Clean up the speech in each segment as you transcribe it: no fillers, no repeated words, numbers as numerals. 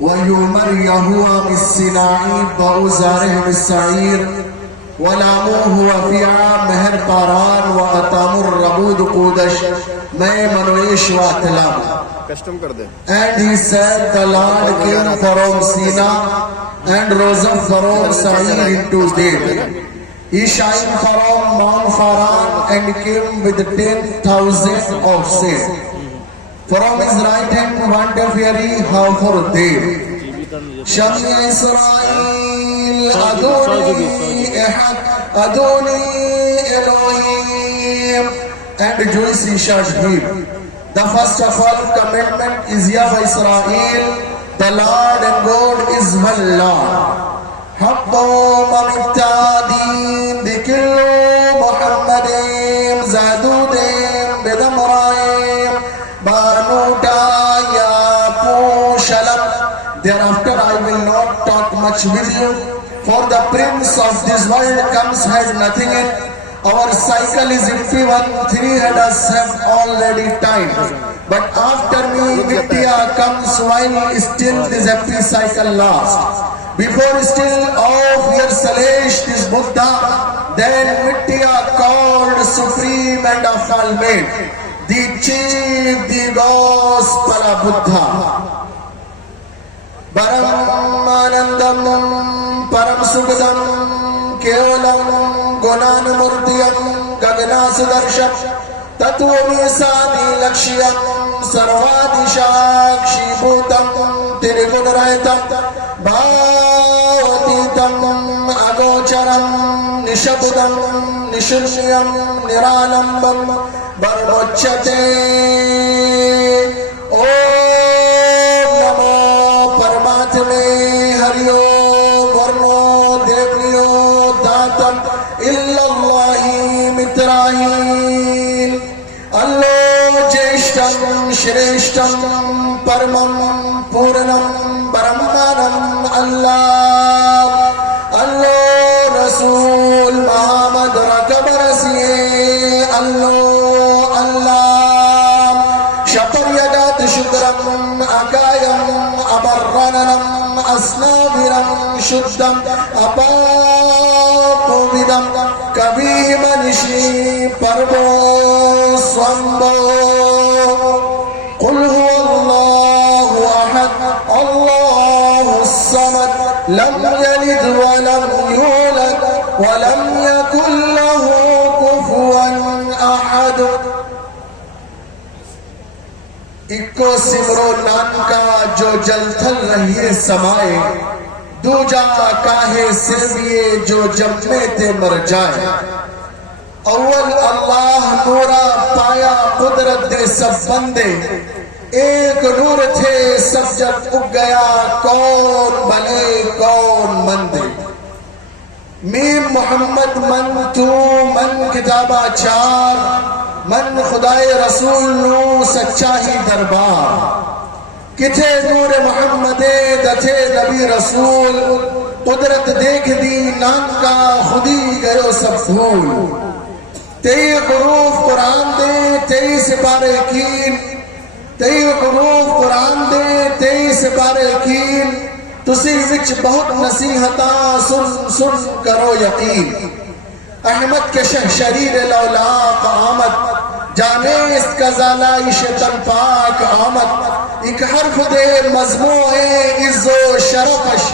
ويؤمر يهوى بالسناعي بأوزاره بالسعير ولاموه وفيعا مهر پاران واتامر ربود قودش میں منویش واتلام. And he said, the Lord came from Sinai and rose up from Seir into David. He shined from Mount Paran and came with 10,000 of saints. From his right hand went a fiery how for David. Shami Israel Adoni Ehad Adoni Elohim, and Joyce shall him. The first of all commandment is Yahweh Israel, the Lord and God is one Lord. Habbo Mamittadin Dikillu Muhammadim Zadudim Bedamraim Banuta Yapu Shalam. Thereafter I will not talk much with you, for the prince of this world comes has nothing in. Our cycle is empty, 3 headers have already timed. But after me, Vidya comes while still this empty cycle lasts. Before still of your Salesh is Buddha, then Vidya called supreme and of ultimate, the chief, the gospel of Buddha. Paramanandam, Param Sukadam, Kevalam, Gunan Murtiyam, Gagana Sudarsham, Tatwami Sadi Lakshiyam, Sarvadi Shakshi Bhutam, Tirigunaraitam, Bhavatitam, Agocharam, Nishabudam, Nishunyam, Niranambam, Barmochate. Om Namo Paramatme Hariyo Varno Devriyo Datam Illallahi Mitrahil Allo Jeshtam Shreshtam Paramam Puranam Brahmanam Allah Allo Rasul Muhammad Rakabarasiye Allo Allah Shapar Yagat Shukram Akayam Abarranam Asnaviram Shuddam Apapovidam Kavi Manishi Parvo Swambo Qul huwallahu ahad Allahu samad Lam yalid wa lam yulad wa lam yakul lahu kufuwan ahad. اکو سمرو نانکا جو جل تھل رہیے سمائے دوجا کاہے سرویے جو جمعے تے مر جائے اول اللہ نورا پایا قدرت دے سب بندے ایک نور تھے سب جب اگ گیا کون بھلے کون مندے میم محمد من تو من کتابہ چار من خدای رسول نو سچا ہی دربار کتھے نور محمد دتھے نبی رسول قدرت دیکھ دی نانکا خودی گئے سب بھول 23 حروف قرآن دے 23 سپارے کین 23 حروف قرآن دے 23 سپارے کین تسی وچ بہت نصیحتاں سن کرو یقین احمد کے شہ شریر لولاق آمد جانے اس کا زالائش تن پاک آمد ایک حرف دے مضموع عز و شرفش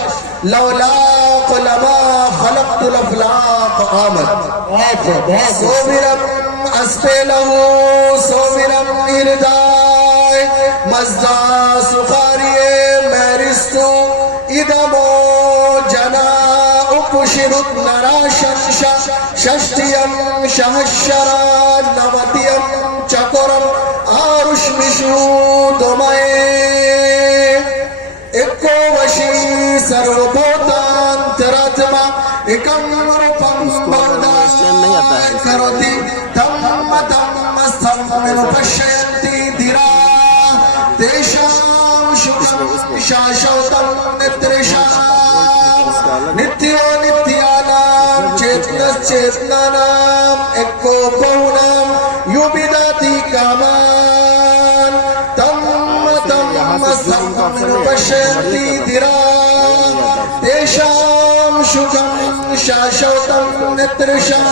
لولاق لما خلقت الافلاق آمد صوبرم اسپیلہو صوبرم اردائے مزدہ سخاریے میرستو ادمو جنا اپشرت نراشن ششتیم شہشران نوتیم چکرم آرش مشو دمائے اکو وشی سرو بھوتان تراتما اکم روپم بردان کروتی تم استم من پشینتی دیرا دیشام شکم شاشوتم نترشام نتیو نتیانام چیتنس چیتنانام اکو بہنام یوبیداتی کامان تم استم فمن پشیتی درا تیشام شکم شاشوتم نترشام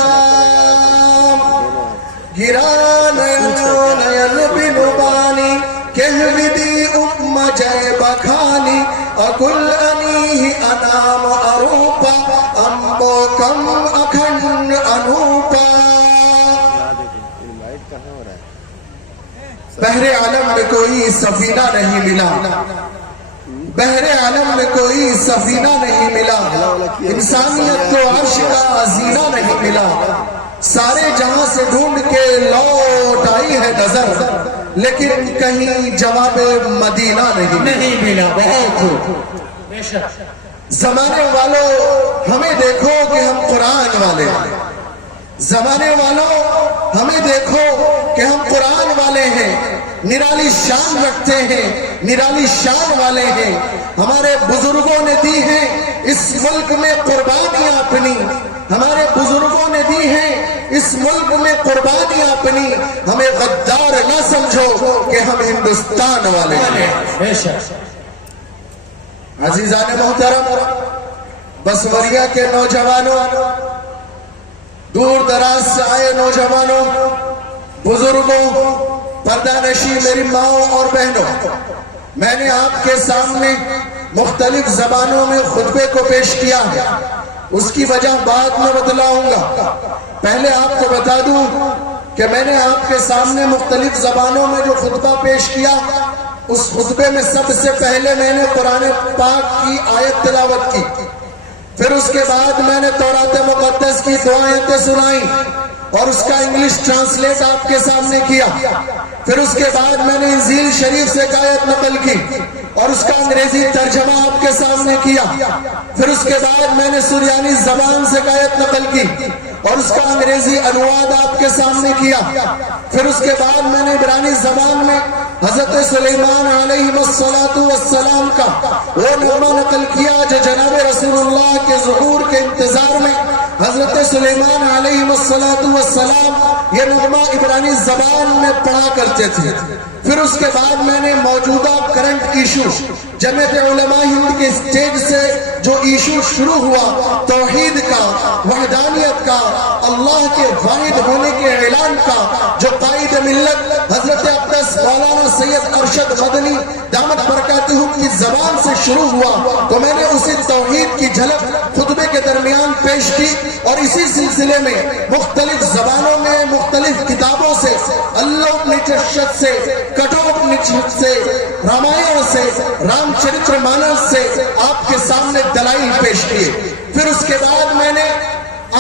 گران یلبنبانی کہویدی ام جائے بکھانی اکل انیہ انام اروپا امبو کم اکھن انوپا بحر عالم میں کوئی سفینہ نہیں ملا بحر عالم میں کوئی سفینہ نہیں ملا انسانیت کو عرش کا زینہ نہیں ملا سارے جہاں سے ڈھونڈ کے لوٹ آئی ہے نظر لیکن کہیں جواب مدینہ نہیں ملا بہت زمانے والوں ہمیں دیکھو کہ ہم قرآن والے ہیں زمانے والوں ہمیں دیکھو کہ ہم قرآن والے ہیں نرالی شان رکھتے ہیں نرالی شان والے ہیں ہمارے بزرگوں نے دی ہیں اس ملک میں قربانیاں اپنی ہمارے بزرگوں نے دی ہیں اس ملک میں قربانیاں اپنی ہمیں غدار نہ سمجھو کہ ہم ہندوستان والے ہیں عزیزان محترم بسوریا کے نوجوانوں دور دراز سے آئے نوجوانوں بزرگوں پردہ نشین میری ماؤں اور بہنوں میں نے آپ کے سامنے مختلف زبانوں میں خطبے کو پیش کیا ہے اس کی وجہ بعد میں بتلاؤں گا پہلے آپ کو بتا دوں کہ میں نے آپ کے سامنے مختلف زبانوں میں جو خطبہ پیش کیا اس خطبے میں سب سے پہلے میں نے قرآن پاک کی آیت تلاوت کی پھر اس کے بعد میں نے تورات مقدس کی دو آیتیں سنائی اور اس کا انگلش ٹرانسلیٹ آپ کے سامنے کیا پھر اس کے بعد میں نے انجیل شریف سے ایک آیت نقل کی اور اس کا انگریزی ترجمہ آپ کے سامنے کیا پھر اس کے بعد میں نے سریانی زبان سے ایک آیت نقل کی اور اس کا انگریزی انواد آپ کے سامنے کیا پھر اس کے بعد میں نے عبرانی زبان میں حضرت سلیمان علیہ السلام کا وہ نغمہ نقل کیا جو جناب رسول اللہ کے ظہور کے انتظار میں حضرت سلیمان علیہ السلام یہ نغمہ عبرانی زبان میں پڑھا کرتے تھے پھر اس کے بعد میں نے موجودہ کرنٹ ایشو جمعیت علماء ہند کے سٹیج سے جو ایشو شروع ہوا توحید کا وحدانیت کا اللہ کے واحد ہونے کے اعلان کا جو قائد ملت حضرت اقدس مولانا سید ارشد مدنی دامت برکاتہم کی زبان سے شروع ہوا تو میں نے اسی توحید کی جھلک خطبے کے درمیان پیش کی اور اسی سلسلے میں مختلف زبانوں میں مختلف کتابوں سے اللوپنشد سے کٹھوپنشد سے رامائن سے رام چرتر مانس سے آپ کے سامنے دلائل پیش کیے پھر اس کے بعد میں نے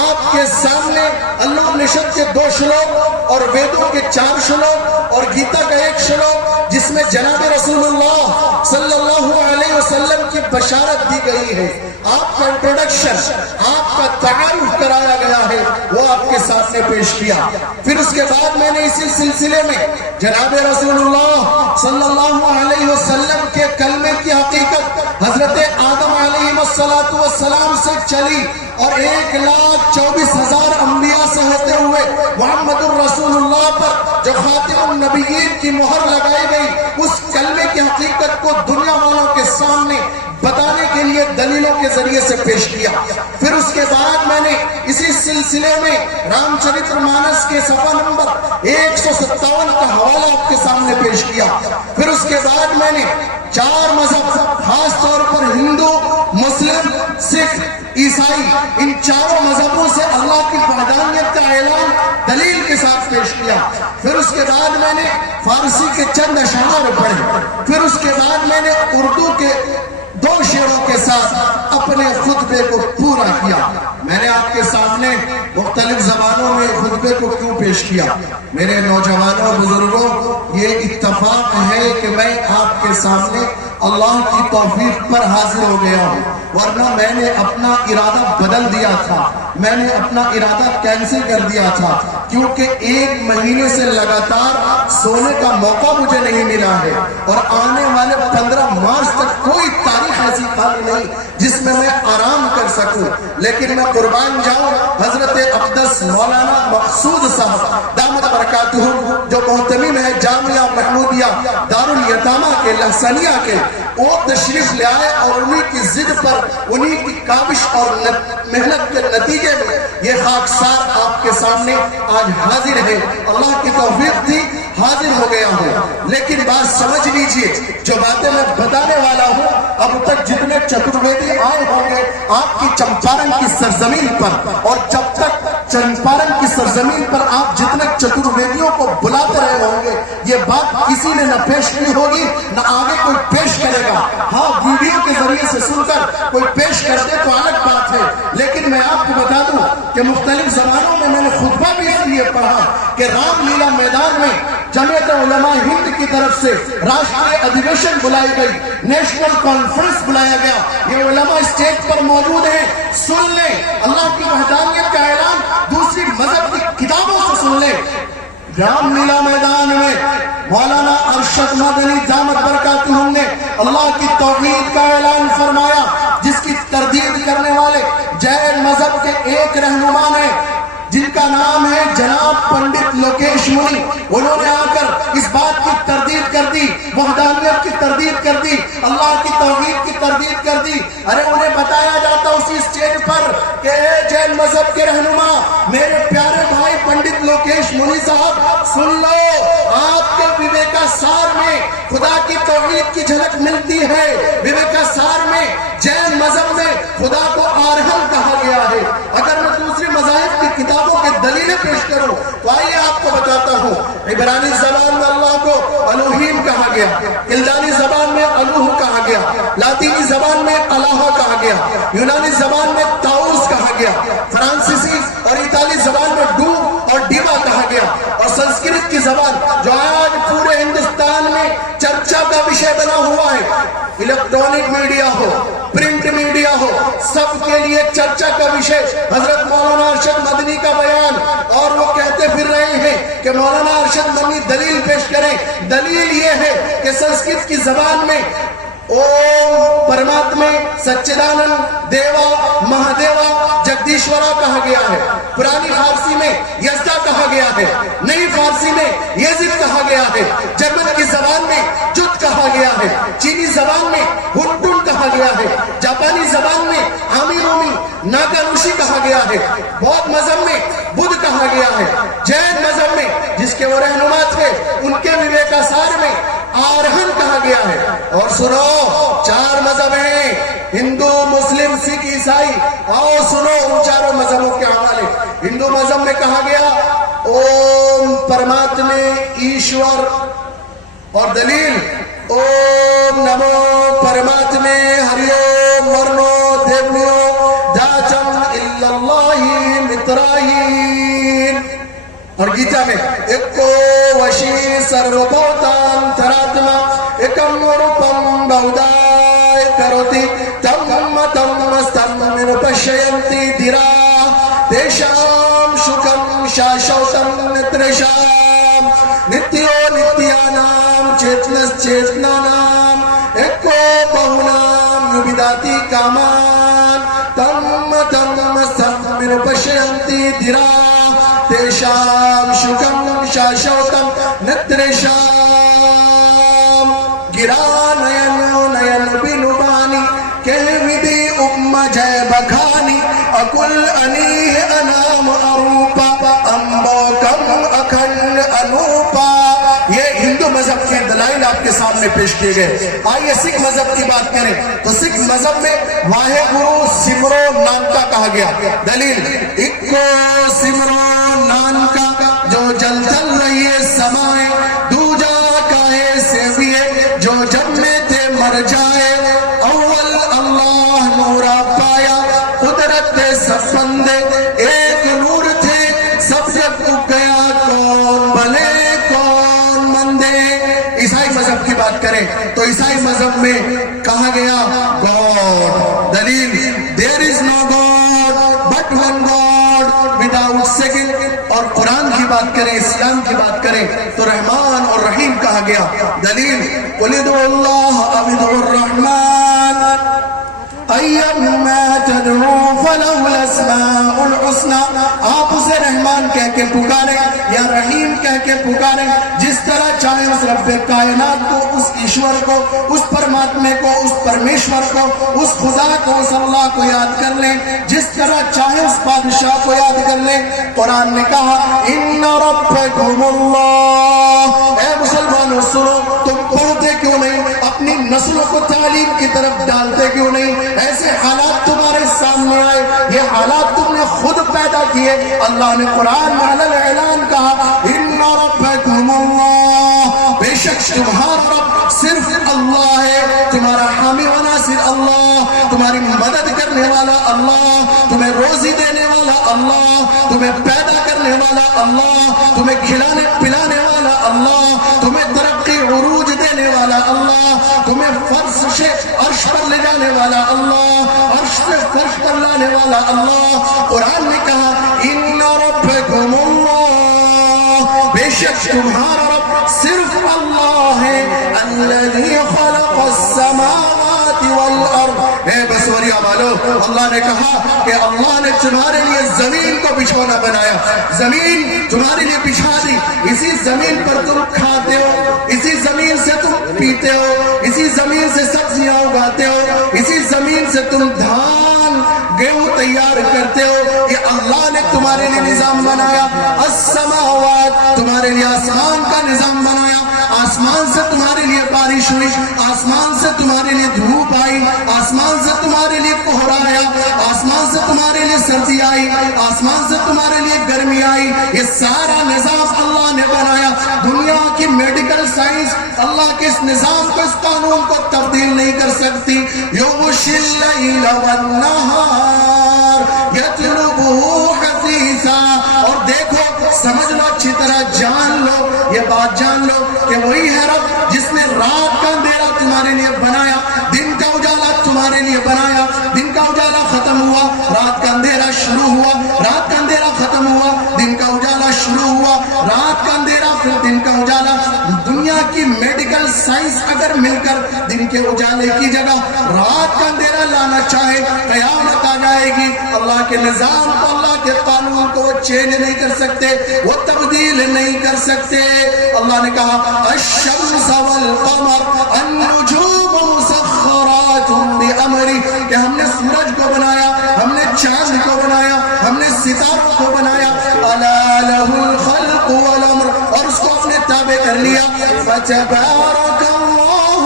آپ کے سامنے اللوپنشد کے 2 شلوک اور ویدوں کے 4 شلوک اور گیتا کا 1 شلوک جس میں جناب رسول اللہ صلی اللہ علیہ وسلم کی بشارت دی گئی ہے آپ کا انٹروڈکشن آپ کا تعارف کرایا گیا ہے وہ آپ کے سامنے پیش کیا پھر اس کے بعد میں نے اسی سلسلے میں جناب رسول اللہ صلی اللہ علیہ وسلم کے کلمے کی حقیقت حضرت آدم علیہ السلام سے چلی اور 1,24,000 انبیاء سے ہوتے ہوئے محمد الرسول اللہ پر جو خاتم النبیین کی مہر لگائی گئی اس کلمے کی حقیقت کو دنیا والوں کے سامنے بتانے کے لیے دلیلوں کے ذریعے سے پیش کیا پھر اس کے بعد میں نے اسی سلسلے میں رام چرتر مانس کے صفحہ نمبر 157 کا حوالہ آپ کے سامنے پیش کیا پھر اس کے بعد میں نے 4 مذہب خاص طور پر ہندو مسلم سکھ عیسائی ان 4 مذہبوں سے اللہ کی وحدانیت کا اعلان دلیل کے ساتھ پیش کیا پھر اس کے بعد میں نے فارسی کے چند اشعار پڑھے پھر اس کے بعد میں نے اردو کے 2 شعروں کے ساتھ اپنے خطبے کو پورا کیا میں نے آپ کے سامنے مختلف زبانوں میں خطبے کو کیوں پیش کیا میرے نوجوانوں بزرگوں یہ اتفاق ہے کہ میں آپ کے سامنے اللہ کی توفیق پر حاضر ہو گیا ہوں ورنہ میں نے اپنا ارادہ بدل دیا تھا میں نے اپنا ارادہ کینسل کر دیا تھا کیونکہ 1 مہینے سے لگاتار سونے کا موقع مجھے نہیں ملا ہے اور آنے والے 15 مارچ تک کوئی تاریخ ایسی خالی نہیں جس میں آرام کر سکوں، لیکن میں قربان جاؤں حضرت اقدس مولانا مقصود صاحب دامت برکاتہم جو محتمم ہے جامعہ محمودیہ دارالیتامہ کے لہسنیہ کے، وہ تشریف لے آئے اور انہی کی ضد پر، انہی کی کاوش اور محنت کے نتیجے میں یہ خاکسار آپ کے سامنے آج حاضر ہے۔ اللہ کی توفیق تھی حاضر ہو گیا ہوں، لیکن بات سمجھ لیجئے جو باتیں میں بتانے والا ہوں، اب تک جتنے چترویدی آئے ہوں گے آپ کی چمپارن کی سرزمین پر، اور جب تک چمپارن کی سرزمین پر آپ جتنے چترویدیوں کو بلاتے رہے ہوں گے، یہ بات کسی نے نہ پیش کی ہوگی نہ آگے کوئی پیش کرے گا۔ ہاں ویڈیو کے ذریعے سے سن کر کوئی پیش کر دے تو الگ بات ہے، لیکن میں آپ کو بتا دوں کہ مختلف زبانوں میں نے خطبہ بھی اس لیے پڑھا کہ رام لیلا میدان میں جمعیت علماء ہند کی طرف سے راشٹریہ ادھیویشن بلائی گئی، نیشنل کانفرنس بلایا گیا، یہ علماء اسٹیج پر موجود ہیں، سن لیں اللہ کی وحدانیت کا اعلان دوسری مذہب کی کتابوں سے سن لیں۔ رام لیلا میدان میں مولانا ارشد مدنی دامت برکاتہم نے اللہ کی توحید کا اعلان فرمایا، جس کی تردید کرنے والے جین مذہب کے ایک رہنما نے جن کا نام ہے جناب پنڈت لوکیش منی، انہوں نے آ کر اس بات کی تردید کر دی، وحدانیت کی تردید کر دی، اللہ کی توحید کی تردید کر دی۔ ارے انہیں بتایا جاتا اسی اسٹیج پر کہ اے جین مذہب کے رہنما، میرے پیارے بھائی پنڈت لوکیش منی صاحب سن لو، آپ کے وویکا سار میں خدا کی توحید کی جھلک ملتی ہے، وویکا سار میں جین مذہب میں خدا کو آرہل کہا گیا ہے۔ اگر میں دوسری مذاہب کی کتابوں کے دلیلیں پیش کروں تو آئیے آپ کو بتاتا ہوں۔ عبرانی زبان میں اللہ کو الوہیم کہا گیا، کلدانی زبان میں الوہ کہا گیا، لاطینی زبان میں الہ کہا گیا، یونانی زبان میں تاؤس کہا گیا، فرانسیسی اور اٹالی زبان میں ڈو اور ڈیوا کہا گیا، اور سنسکرت کی زبان جو آج پورے ہندوستان میں چرچا کا وشے بنا ہوا ہے، الیکٹرانک میڈیا ہو پرنٹ میڈیا ہو، سب کے لیے چرچا کا وشے حضرت مولانا ارشد مدنی کا بیان، اور وہ کہتے پھر رہے ہیں کہ مولانا ارشد مدنی دلیل پیش کریں۔ دلیل یہ ہے کہ سنسکرت کی زبان میں اوم پرماتمے سچدانند دیوا مہادیوا جگدیشورا کہا گیا ہے، پرانی فارسی میں یزدا کہا گیا ہے، نئی فارسی میں یزد کہا گیا ہے، جرمن کی زبان میں جد کہا گیا ہے، چینی زبان میں ہنٹن کہا گیا ہے، جاپانی زبان میں آمی رومی ناگاروشی کہا گیا ہے، بودھ مذہب میں بدھ کہا گیا ہے، جین مذہب میں جس کے وہ رہنما تھے ان کے وویکا سار میں آرہن کہا گیا ہے۔ اور سنو، چار مذہب ہیں، ہندو مسلم سکھ عیسائی، آؤ سنو ان چاروں مذہبوں کے حوالے۔ ہندو مذہب میں کہا گیا اوم پرماتمے ایشور، اور دلیل اوم نمو پرماتمے ہری اوم ورنو دیونیو داچم اللہ متراہین، اور گیتا میں ایکو وشی سرو بھوتان تراتما ایکم روپم بہدائے کروتی تم تم ستم پشینتی دھیرا تیشام شکم شاشوتم نترشام نتیو نتیانام چیتنس چیتنانام ایکو بہنام یوبداتی کامان تم تم ستم پشینتی دھیرا تیشام شکم شاشوتم نترشام گرا نینو نین بینوبانی کیویدی ام جے بکھانی اکل انیہ انام اروپا امبو کم اکھن انوپا۔ یہ ہندو مذہب کے دلائل آپ کے سامنے پیش کیے گئے۔ آئیے سکھ مذہب کی بات کریں تو سکھ مذہب میں واحے گرو سمرو نانکا کہا گیا۔ دلیل اکو سمرو نانکا جو جل جل رہی ہے سمائے دوجا کاہے سیویے جو جب میں تے مر جائے اول اللہ نورا پایا قدرت سب بندے ایک نور تھے سب جب گیا کون بھلے کون مندے۔ عیسائی مذہب کی بات کریں تو عیسائی مذہب میں کہا گیا گاڈ، دلیل there is no God but one God without second۔ اور قرآن کی بات کریں اسلام کی بات کریں تو رحمان اور رحیم کہا گیا۔ دلیل قل ادعوا اللہ او ادعوا الرحمن ایما تدعون الحسنى، آپ اسے رحمان کہہ کے پکاریں یا رحیم کہہ کے پکاریں، جس طرح چاہے اس رب کائنات کو، اس ایشور کو، اس پرماتمے کو، اس پرمیشور کو، اس خدا کو، اس اللہ کو یاد کر لیں، جس طرح چاہے اس بادشاہ کو یاد کر لیں۔ قرآن نے کہا ان ربکم اللہ، اے مسلمانوں سنو، تم پڑھتے کیوں نہیں؟ اپنی نسلوں کو تعلیم کی طرف ڈالتے کیوں نہیں؟ ایسے حالات تمہارے سامنے آئے، یہ حالات تم نے خود پیدا کیے۔ اللہ نے قرآن میں علی الاعلان کہا ان ربکم اللہ، بے شک تمہارا رب صرف اللہ ہے، تمہارا حامی و ناصر اللہ، تمہاری مدد کرنے والا اللہ، تمہیں روزی دینے والا اللہ، تمہیں پیدا کرنے والا اللہ، تمہیں کھلانے پلانے والا اللہ، تمہیں ترقی عروج دینے والا اللہ، تمہیں فرش سے عرش پر لے جانے والا اللہ، عرش سے فرش پر لانے والا اللہ۔ قرآن نے کہا ان ربکم اللہ، بے شک تمہارا رب صرف اللہ ہے، الذی خلق السماوات والارض۔ اے بسوریا والو، اللہ نے کہا کہ اللہ نے تمہارے لیے زمین کو بچھونا بنایا، زمین تمہارے لیے بچھا دی، اسی زمین پر تم کھاتے ہو، اسی زمین سے تم پیتے ہو، اسی زمین سے سبزیاں اگاتے ہو، اسی زمین سے تم دھان گیہوں تیار کرتے ہو۔ یہ اللہ نے تمہارے لیے نظام بنایا۔ السماوات، تمہارے لیے آسمان کا نظام بنایا، آسمان سے تمہارے لیے بارش ہوئی، آسمان سے تمہارے لیے دھوپ آئی، آسمان سے تمہارے لیے کوہرا آیا، آسمان سے تمہارے لیے سردی آئی، آسمان سے تمہارے لیے گرمی آئی۔ یہ سارا نظام اللہ نے بنایا۔ دنیا کی میڈیکل سائنس اللہ کے اس نظام کو، اس قانون کو تبدیل نہیں کر سکتی۔ یغشی اللیل والنہار یطلبہ حثیثا، اور دیکھو، سمجھ لو، اچھی طرح جان لو، یہ بات جان لو کہ وہی ہے رب جس نے رات کا اندھیرا تمہارے لیے بنایا، دن کا اجالا تمہارے لیے بنایا، دن کا اجالا ختم ہوا، رات کا اندھیرا شروع ہوا، رات کا اندھیرا ختم ہوا، دن کا اجالا شروع ہوا، رات کا اندھیرا پھر دن کا اجالا۔ دنیا کی میڈیکل سائنس اگر مل کر دن کے اجالے کی جگہ رات کا اندھیرا لانا چاہے، قیامت آ جائے گی۔ اللہ کے نظام کو، اللہ کے قانون کو وہ چینج نہیں کر سکتے، وہ تبدیل نہیں کر سکتے۔ اللہ نے کہا الشمس والقمر النجوم مسخرات بامری، کہ ہم نے سورج کو بنایا، ہم نے چاند کو بنایا، ہم نے ستاروں کو بنایا۔ الا لہ الخلق والامر، اور اس کو اپنے تابع کر لیا۔ فتبارک اللہ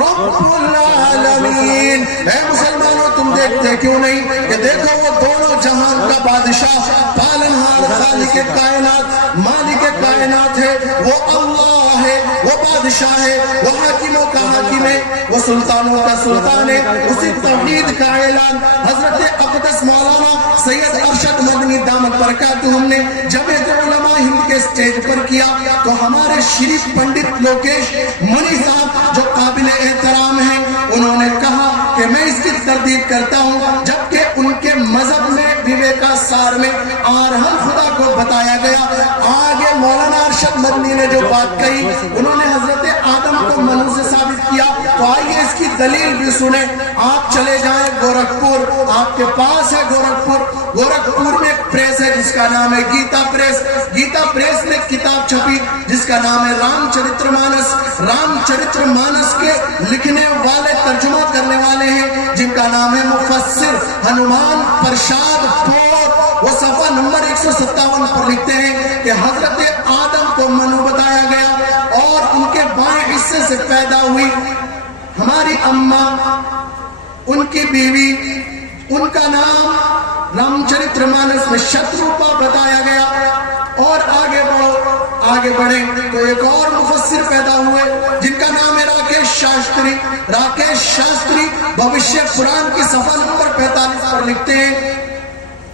رب العالمین۔ اے مسلمانوں، تم دیکھتے کیوں نہیں کہ دیکھو وہ دونوں جہان کا بادشاہ، پالنہار، خالق کائنات، مالک کائنات ہے، وہ اللہ ہے، وہ بادشاہ ہے، وہ حاکموں کا حاکم ہے، وہ سلطانوں کا سلطان ہے۔ اسی توحید کا اعلان حضرت اقدس مولانا سید ارشد مدنی دامت برکاتہم نے جمعیت علماء ہند کے سٹیج پر کیا، تو ہمارے شری پنڈت لوکیش منی صاحب جو قابل احترام ہیں، انہوں نے کہا کہ میں اس کی تردید کرتا ہوں، جبکہ ان کے مذہب میں وویکا سار میں آرہم خدا کو بتایا گیا۔ آگے مولانا ارشد مدنی نے جو بات کہی، انہوں نے حضرت آدم کو منو سے ثابت کیا، تو آئیے اس کی دلیل بھی سنیں۔ آپ چلے جائیں گورکھپور، آپ کے پاس ہے گورکھپور، گورکھپور میں ایک پریس ہے جس کا نام ہے گیتا پریس۔ گیتا پریس میں کتاب چھپی جس کا نام ہے رام چرتر مانس۔ رام چرتر مانس کے لکھنے والے، ترجمہ کرنے والے ہیں جن کا نام ہے مفسر ہنومان پرشاد پور۔ وہ صفحہ نمبر 157 پر لکھتے ہیں کہ حضرت آدم کو منو بتایا گیا اور ان کے بائیں حصے سے پیدا ہوئی ہماری اماں، ان کی بیوی، ان کا نام رام چرتر مانس میں شتروپا بتایا گیا۔ اور آگے بڑھو، آگے بڑھیں تو ایک اور مفسر پیدا ہوئے جن کا نام ہے راکیش شاستری۔ راکیش شاستری بھوشیہ پران کی صفحہ نمبر 45 پر لکھتے ہیں،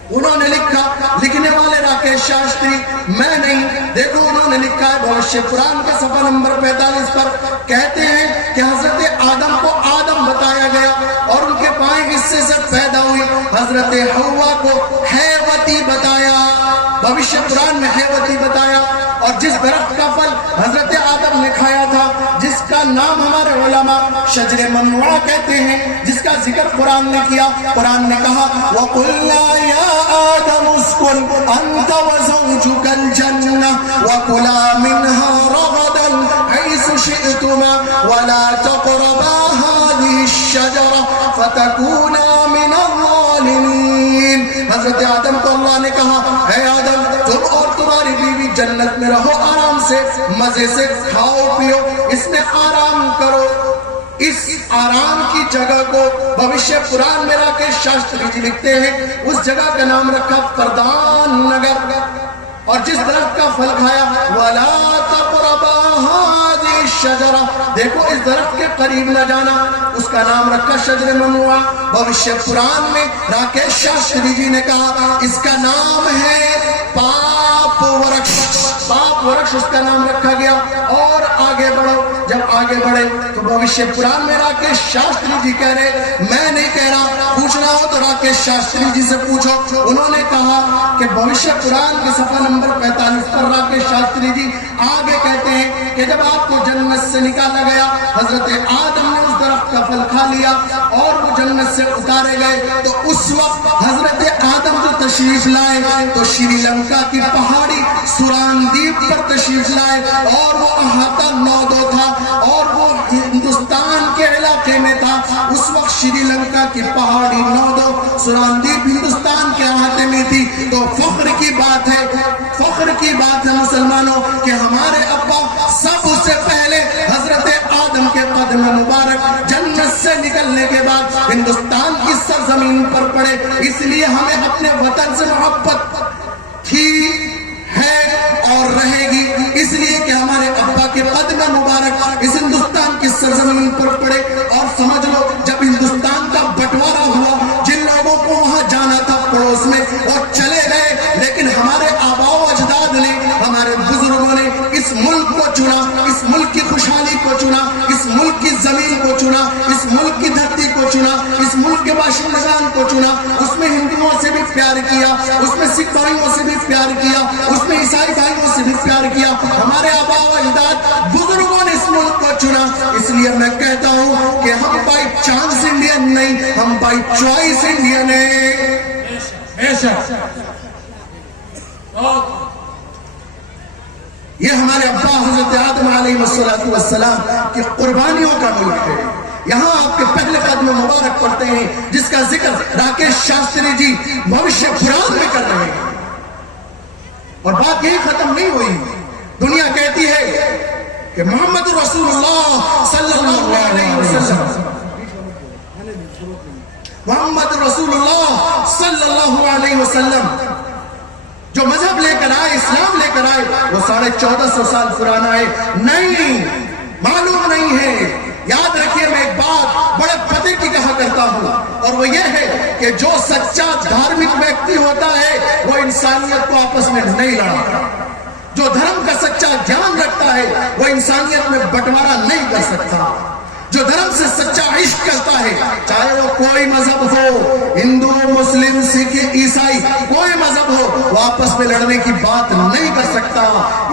انہوں نے لکھا، لکھنے والے راکیش شاستری میں نہیں، دیکھو انہوں نے لکھا ہے بھوشیہ پران کے صفحہ نمبر 45 پر، کہتے ہیں کہ حضرت آدم کو آدم بتایا گیا اور ان کے بائیں حصے سے پیدا ہوئی، حضرت حوا کو حیوتی بتایا، بھوشیہ پران میں حیوتی بتایا، اور جس درخت کا پھل حضرت آدم نے کھایا تھا جس کا نام ہمارے علماء شجر ممنوع کہتے ہیں، جس کا ذکر قرآن نے کیا۔ قرآن نے کہا وَقُلْنَا يَا آدَمُ اسْكُنْ أَنْتَ وَزَوْجُكَ الْجَنَّةَ وَكُلَا مِنْهَا رَغَدًا حَيْثُ شِئْتُمَا وَلَا تَقْرَبَا هَٰذِهِ الشَّجَرَةَ فَتَكُونَا مِنَ الظَّالِمِينَ۔ حضرت آدم کو اللہ نے کہا اے آدم تم اور تمہاری بیوی جنت میں رہو، آرام سے مزے سے کھاؤ پیو، اس میں آرام کرو۔ اس آرام کی جگہ کو بھوشیہ پران میں راکیش شاستری جی لکھتے ہیں، اس جگہ کا نام رکھا پردان نگر، اور جس درخت کا پھل کھایا وَلَا تَقْرَبَا هَٰذِهِ الشَّجَرَةَ، دیکھو اس درخت کے قریب نہ جانا، اس کا نام رکھا شجر ممنوع۔ بھوشیہ پران میں راکیش شاستری جی نے کہا اس کا نام ہے پاپ ورکش، پاپ ورکش اس کا نام رکھا گیا۔ اور آگے بڑھو، جب آگے بڑھے تو بھوشیہ پران میں راکیش شاستری جی کہہ رہے، میں نہیں کہہ رہا، پوچھنا ہو تو راکیش شاستری جی سے پوچھو۔ انہوں نے کہا کہ بھوشیہ پران کے صفحہ نمبر 45 پر راکیش شاستری جی آگے کہتے ہیں کہ جب آپ کو جنت سے نکالا گیا، حضرت آدم نے اس درخت کا پھل کھا لیا اور وہ جنت سے اتارے گئے، تو اس وقت حضرت آدم جو تشریف لائے تو شری لنکا کی پہاڑی سراندیپ پر تشریف لائے، اور وہ احاطہ 9 تھا اور وہ ہندوستان کے علاقے میں تھا۔ اس وقت شری لنکا کی پہاڑی 9 سراندیپ ہندوستان کے احاطے میں تھی۔ تو فخر کی بات ہے، فخر کی بات ہے مسلمانوں کہ ہمارے ابا سب سے پہلے حضرت آدم کے قدم مبارک جنت سے نکلنے کے بعد ہندوستان کی سرزمین پر پڑے، اس لیے ہمیں اپنے وطن سے محبت تھی، ہے اور رہے گی، اس لیے کہ ہمارے ابا کے قدم مبارک اس ہندوستان کی سرزمین پر پڑے۔ اور سمجھ لو جب ہندوستان کا بٹوارا ہوا، جن لوگوں کو وہاں جانا تھا پڑوس میں وہ چلے گئے، لیکن ہمارے آباء و اجداد نے، ہمارے بزرگوں نے اس ملک کو چنا، اس ملک کی خوشحالی کو چنا، اس ملک کی زمین کو چنا، اس ملک کی دھرتی کو چنا، اس ملک کے باشندگان کو چنا۔ اس میں ہندوؤں سے بھی پیار کیا، اس میں سکھ بھائیوں سے بھی پیار کیا، اس میں عیسائی بھائیوں سے بھی پیار کیا۔ ہمارے آباء و اجداد بزرگوں نے اس ملک کو چنا، اس لیے میں کہتا ہوں کہ ہم بائی چانس انڈین نہیں، ہم بائی چوائس انڈین ہیں۔ یہ ہمارے ابا حضرت آدم علیہ السلام کی قربانیوں کا ملک ہے۔ یہاں آپ کے پہلے قدم مبارک پڑھتے ہیں جس کا ذکر راکیش شاستری جی بھوشیہ پران میں کر رہے ہیں۔ اور بات یہی ختم نہیں ہوئی، دنیا کہتی ہے کہ محمد رسول اللہ صلی اللہ علیہ وسلم، محمد رسول اللہ صلی اللہ علیہ وسلم جو مذہب لے کر آئے، اسلام لے کر آئے، وہ 1450 سال پرانا ہے، نہیں معلوم نہیں ہے۔ یاد رکھیے میں ایک بات بڑے پتے کی کہا کرتا ہوں، اور وہ یہ ہے کہ جو سچا دھارمک ویکتی ہوتا ہے وہ انسانیت کو آپس میں نہیں لڑاتا، جو دھرم کا سچا جان رکھتا ہے وہ انسانیت میں بٹوارا نہیں کر سکتا، جو دھرم سے سچا عشق کرتا ہے چاہے وہ کوئی مذہب ہو، ہندو مسلم سکھ عیسائی، کوئی مذہب ہو، وہ آپس میں لڑنے کی بات نہیں کر سکتا۔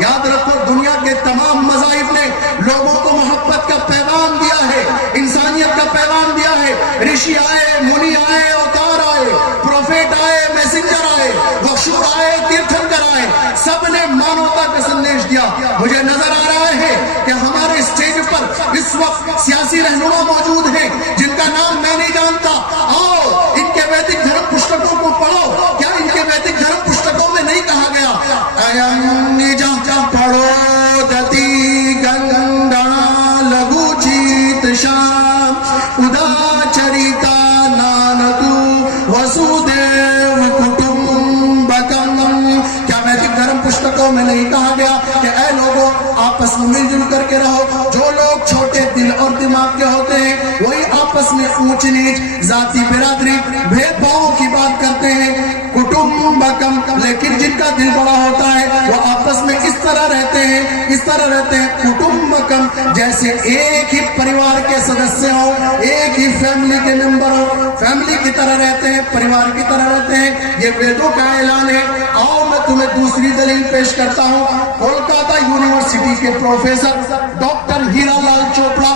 یاد رکھو دنیا کے تمام مذاہب نے لوگوں کو محبت کا پیغام دیا ہے، انسانیت کا پیغام دیا ہے۔ رشی آئے، منی آئے، اوتار آئے، پروفیٹ آئے، میسنجر آئے، بخشور آئے، تیرتھنکر آئے، سب نے مانوتا کا سندیش دیا۔ مجھے نظر آ رہا ہے کہ ہمارے اسٹیج پر اس وقت سیاسی رہنما موجود ہیں جن کا نام میں نہیں جانتا، آؤ ان کے ویدک دھرم پستکوں کو پڑھو۔ کیا ان کے ویدک دھرم پستکوں میں نہیں کہا گیا ایم نجا پڑھو دتی گنگا لگو چیت شام ادا چریتا نانتو وسودیو کٹمبکم؟ کیا ویدک دھرم پستکوں میں نہیں کہا گیا کہ اے لوگوں آپس میں مل جل کر کے رہو؟ جو لوگ چھوٹے دل اور دماغ کے ہوتے ہیں وہی آپس میں اونچ نیچ، ذاتی برادری، بھید بھاؤ کی بات کرتے ہیں، کٹمبکم، لیکن جن کا دل بڑا ہوتا ہے وہ آپس میں اس طرح رہتے ہیں کٹمبکم، جیسے ایک ہی پریوار کے سدسیہ ہوں، ایک ہی فیملی کے ممبر ہوں، فیملی کی طرح رہتے ہیں، پریوار کی طرح رہتے ہیں۔ یہ ویدوں کا اعلان ہے۔ آؤ میں تمہیں دوسری دلیل پیش کرتا ہوں۔ کولکاتہ یونیورسٹی کے پروفیسر ڈاکٹر ہیرا لال Chopra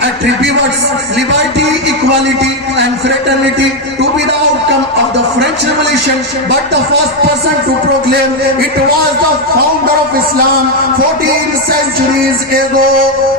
attributes liberty, equality and fraternity to be the outcome of the French Revolution, but the first person to proclaim it was the founder of Islam 14 centuries ago।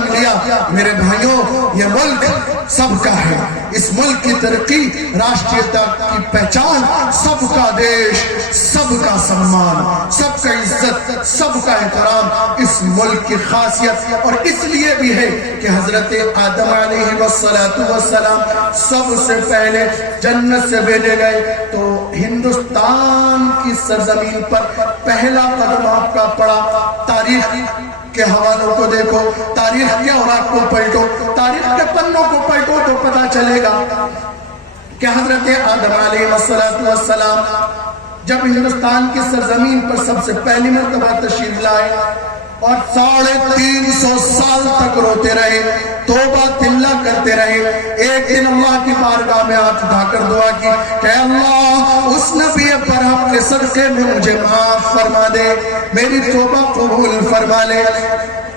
مان لیا میرے بھائیوں یہ ملک سب کا ہے، اس ملک کی ترقی راشٹریتا کی پہچان سب کا دیش، سب کا سمان، سب کا عزت، سب کا احترام اس ملک کی خاصیت، اور اس لیے بھی ہے کہ حضرت آدم علیہ السلام سب سے پہلے جنت سے بھیجے گئے تو ہندوستان کی سرزمین پر پہلا قدم آپ کا پڑا۔ تاریخ کے حوالوں کو دیکھو، تاریخ کے اوراق کو پلٹو، تاریخ کے پنوں کو پلٹو تو پتا چلے گا کہ حضرت آدم علیہ السلام جب ہندوستان کی سرزمین پر سب سے پہلی مرتبہ تشریف لائے اور 350 سال تک روتے رہے، توبہ تلہ کرتے رہے، ایک دن اللہ کی بارگاہ میں ہاتھ اٹھا کر دعا کی کہ اللہ اس نبی پر آپ کے صدقے میں مجھے معاف فرما دے، میری توبہ قبول فرما لے۔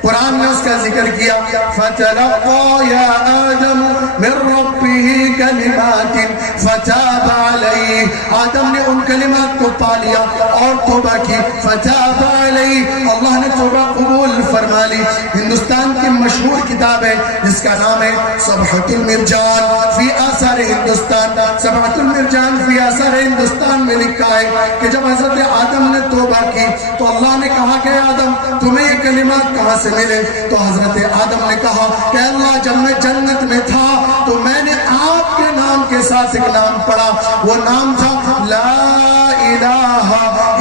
قرآن نے اس کا ذکر کیا فَتَلَقَّى يَا آدَمُ مِن رَبِّهِ كَلِمَاتٍ فَتَابَ عَلَيْهِ، آدم نے ان کلمات کو پا لیا اور توبہ کی، فَتَابَ عَلَيْهِ، اللہ نے توبہ قبول فرما لی۔ ہندوستان کی مشہور کتاب ہے جس کا نام ہے صبحۃ المرجان فی آثار ہندوستان، صبحۃ المرجان فی آثار ہندوستان میں لکھا ہے کہ جب حضرت آدم نے توبہ کی تو اللہ نے کہا کہ آدم تمہیں یہ کلمات کہاں سے ملے؟ تو حضرت آدم نے کہا کہ اللہ جب میں جنت میں تھا تو میں نے آپ کے نام کے ساتھ ایک نام پڑھا، وہ نام تھا لا الہ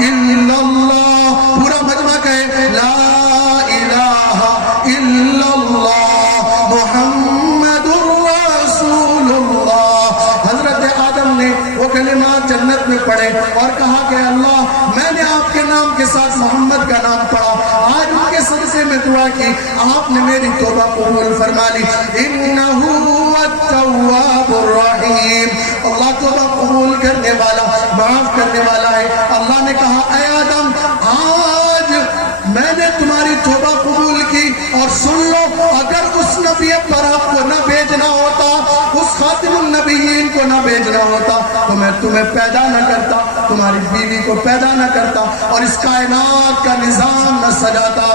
الا اللہ، پورا مجمع کہے لا الہ الا اللہ محمد رسول اللہ۔ حضرت آدم نے وہ کلمات جنت میں پڑھے اور کہا کہ اللہ میں نے آپ کے نام کے ساتھ محمد کا نام پڑھا، آج ان کے صدقے میں دعا کی، آپ نے میری توبہ قبول فرما لی۔ انہو التواب الرحیم، اللہ توبہ قبول کرنے والا، معاف کرنے والا ہے۔ اللہ نے کہا اے آدم آج میں نے تمہاری توبہ قبول کی، اور سن لو اگر اس نبی پر آپ کو نہ بھیجنا ہوتا، اس خاتم النبیین کو نہ بھیجنا ہوتا تو میں تمہیں پیدا نہ کرتا، تمہاری بیوی کو پیدا نہ کرتا اور اس کائنات کا نظام نہ سجاتا۔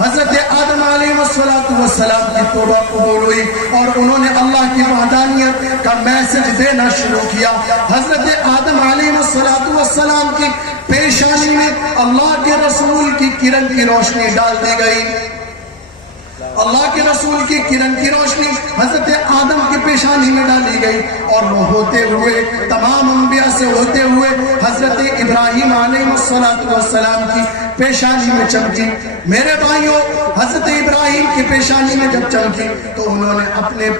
حضرت آدم علیہ السلام کی توبہ قبول ہوئی اور انہوں نے اللہ کی وحدانیت کا میسج دینا شروع کیا۔ حضرت آدم علیہ السلام کی پیشانی میں اللہ کے رسول کی کرن کی روشنی ڈال دی گئی، اللہ کے رسول کی کرن کی روشنی حضرت آدم کی پیشانی میں ڈالی گئی، اور وہ ہوتے ہوئے تمام انبیاء سے ہوتے ہوئے حضرت ابراہیم علیہ السلام کی پیشانی میں چمکی۔ میرے بھائیوں حضرت ابراہیم کی پیشانی میں جب چمکی تو انہوں نے اپنے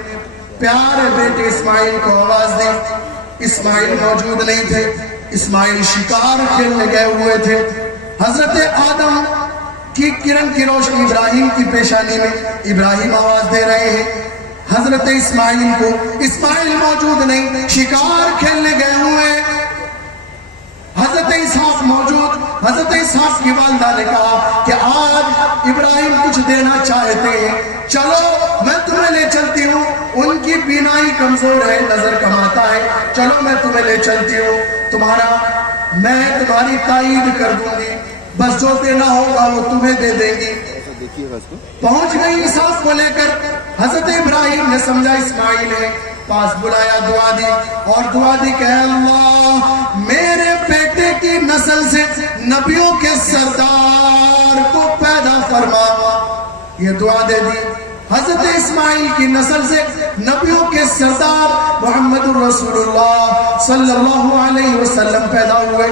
پیارے بیٹے اسماعیل کو آواز دی۔ اسماعیل موجود نہیں تھے، اسماعیل شکار کھیلنے گئے ہوئے تھے۔ حضرت آدم کی کرن کی روشنی ابراہیم کی پیشانی میں، ابراہیم آواز دے رہے ہیں حضرت اسماعیل کو، اسماعیل موجود نہیں، شکار کھیلنے گئے ہوئے۔ حضرت اسحاق موجود، حضرت اسحاق کی والدہ نے کہا کہ آج ابراہیم کچھ دینا چاہتے ہیں، چلو میں تمہیں لے چلتی ہوں، ان کی بینائی کمزور ہے، نظر کم آتا ہے، چلو میں تمہیں لے چلتی ہوں، میں تمہاری تائید کر دوں گی، بس جو دینا ہوگا وہ تمہیں دے دیں گی۔ پہنچ گئی اسحاق کو لے کر، حضرت ابراہیم نے سمجھا اسماعیل ہے، پاس بلایا، دعا دی اور دعا دی کہ اللہ میرے بیٹے کی نسل سے نبیوں کے سردار کو پیدا فرما، یہ دعا دے دی۔ حضرت اسماعیل کی نسل سے نبیوں کے سردار محمد الرسول اللہ صلی اللہ علیہ وسلم پیدا ہوئے،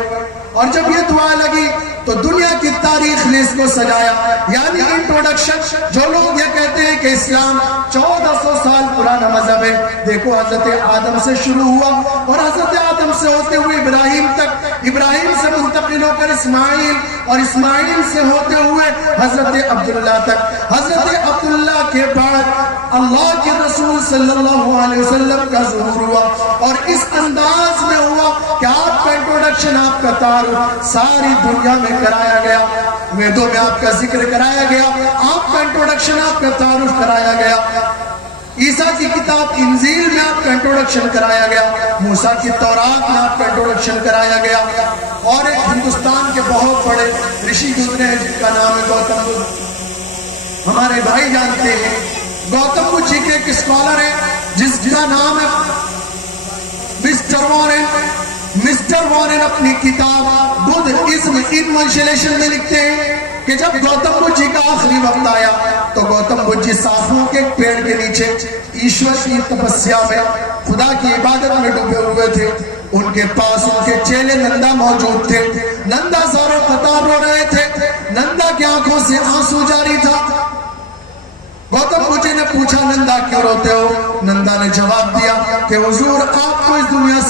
اور جب یہ دعا لگی تو دنیا کی تاریخ نے اس کو سجایا، یعنی انٹروڈکشن۔ جو لوگ یہ کہتے ہیں کہ اسلام 1400 سال پرانا مذہب ہے، دیکھو حضرت آدم سے شروع ہوا اور حضرت آدم سے ہوتے ہوئے ابراہیم تک، ابراہیم سے منتقل ہو کر اسماعیل، اور اسماعیل سے ہوتے ہوئے حضرت عبداللہ تک، حضرت عبداللہ کے بعد اللہ کے رسول صلی اللہ علیہ وسلم کا ظہور ہوا، اور اس انداز میں ہوا کہ آپ کا انٹروڈکشن، آپ کا تعارف ساری دنیا میں کرایا گیا، ویدوں میں آپ کا ذکر کرایا گیا، آپ کا انٹروڈکشن، آپ کا تعارف کرایا گیا، عیسیٰ کی کتاب انجیل میں آپ کا انٹروڈکشن کرایا گیا، موسیٰ کی تورات میں آپ کا انٹروڈکشن کرایا گیا، اور ایک ہندوستان کے بہت بڑے رشی گزرے ہیں جن کا نام ہے گوتم بدھ۔ ہمارے بھائی جانتے ہیں گوتم بدھ جی کے ایک اسکالر ہے جس کا نام ہے مسٹر وارن. مسٹر وارن اپنی کتاب بدھ ازم انوینشلیشن میں لکھتے ہیں کہ جب گوتم بدھ جی کا آخری وقت آیا تو گوتم بدھ جی ساکھوں کے پیڑ کے نیچے ایشور کی تپسیا میں خدا کی عبادت میں ڈوبے ہوئے تھے. ان کے پاس ان کے چیلے نندا موجود تھے. نندا زارو خطاب رو رہے تھے. نندا کی آنکھوں سے آنسو جاری تھا. گوتم بدھ جی نے پوچھا نندا کیوں روتے ہو؟ نندا نے جواب دیا کہ حضور آپ کو اس دنیا سے